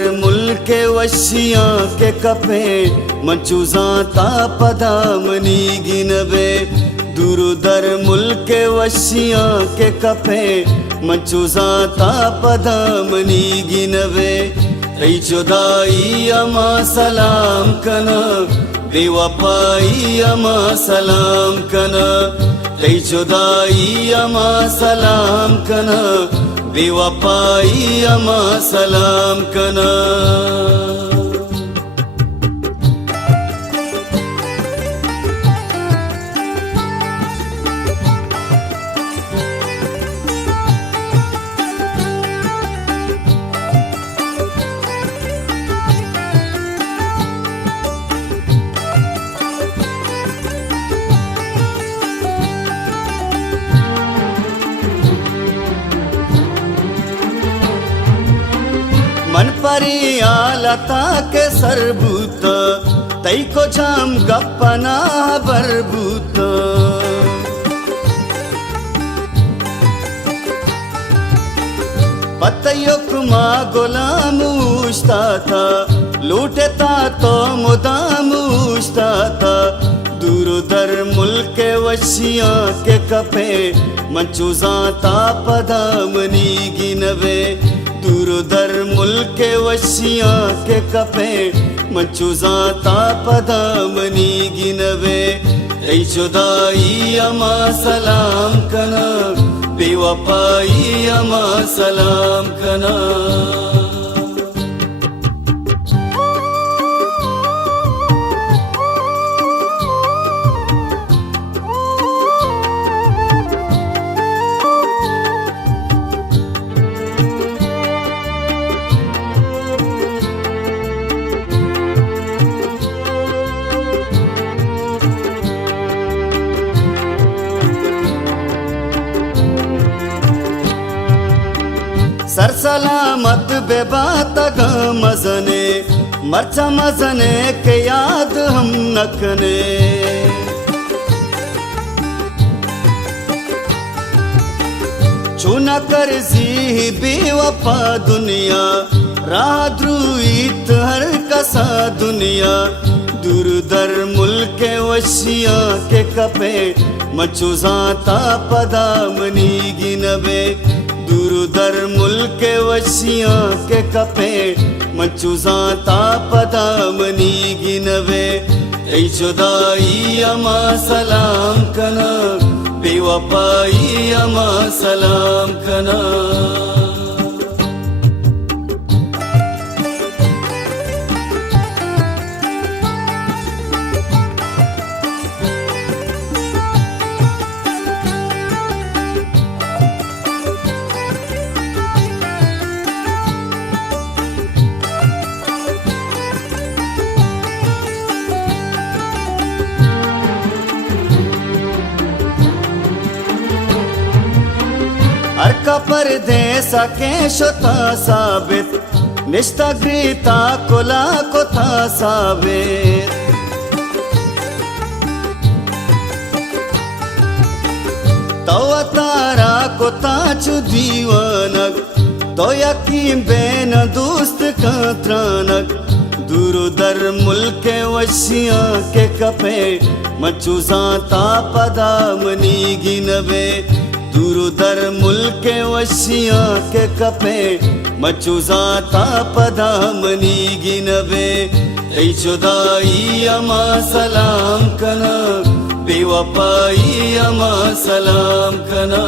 दर मुल्क वशियां के कपे मंचूजा पदा मनी गिनबे दुरुदर मुल्क वशियां के कपे मंचूजा पदा मनी गिनबे तई जुदाई अमा सलाम कना बेवफाई अमा सलाम कना तई जुदाई अमा सलाम कना बेवफाई अमा सलाम कना मन परी आलता के सरबूत तई को जाम गप्पना बरबूत पतयुक्मा गुलाम उछता था लूटता तो मुदाम उछता था दुरुदर मुल्क वशियां के कपे मंचूजा पदा मनी गिनबे दुरुदर मुल्क वशियां के कपे मंचूजा पदा मनी गिनबे ऐ जुदाई अमा सलाम कना बेवफाई अमा सलाम कना सर सलामत बेबात मजने मरचा मजने के याद हम नकने छूना कर जी बेवफा दुनिया राद्रुइत हर कसा दुनिया दुरुदर मुल्क वशियां के कपे मंचूजा पदा मनी गिनबे दुरुदर मुल्क वशियां के कपे मंचूजा पदा मनी गिनबे ऐ जुदाई अमा सलाम कना बेवफाई अमा सलाम कना अर्का परदेस के शोता साबित निष्ठा कोला को था साबित तो तारा को ताचु दीवानक तो यकीन बेन दोस्त का त्रानक दुरुदर मुल्क वशियां के कपे मंचूजा पदा मनी गिनबे दुरुदर मुल्क वशियां के कपे मंचूजा पदा मनी गिनबे ऐ जुदाई अमा सलाम कना बेवफाई अमा सलाम कना